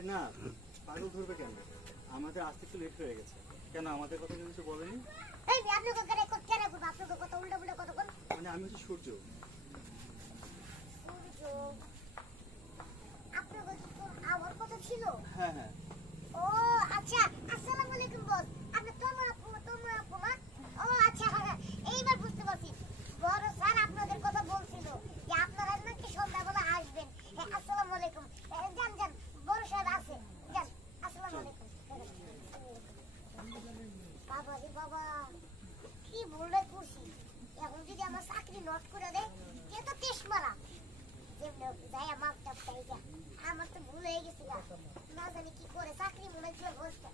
আরে না, পাগল ধরবে কেন? আমাদের আসতে একটু লেট হয়ে গেছে। কেন আমাদের কথা কিছু বলেনি? এই আপনি কথা করে কেন করব? আপনার কথা উল্টা উল্টা কথা বল। মানে আমি হচ্ছে সূর্য। সূর্য, আপনার কথা তো আমার কথা ছিল। হ্যাঁ হ্যাঁ। ও আচ্ছা, আসসালামু আলাইকুম বস। আপনি তোমার আপু না? ও আচ্ছা, হ্যাঁ, এইবার বুঝতে পারছি। বড় স্যার আপনাদের কথা বলছিল যে আপনারা নাকি সন্ধ্যাবেলা আসবেন। হ্যাঁ, আসসালামু আলাইকুম। যান যান, বড় স্যার আছে, যান। আসসালামু আলাইকুম। বাবা রে বাবা, কি ভুলটা করছি। এখন যদি আমার চাকরি নষ্ট করে দেয়, কে তো তেস মারা। যেমনি হোক যাই আমার টাপটাই যা। আমার তো ভুল হয়ে গেছিল, না জানি কি করে চাকরি মনে হচ্ছিল বসতে।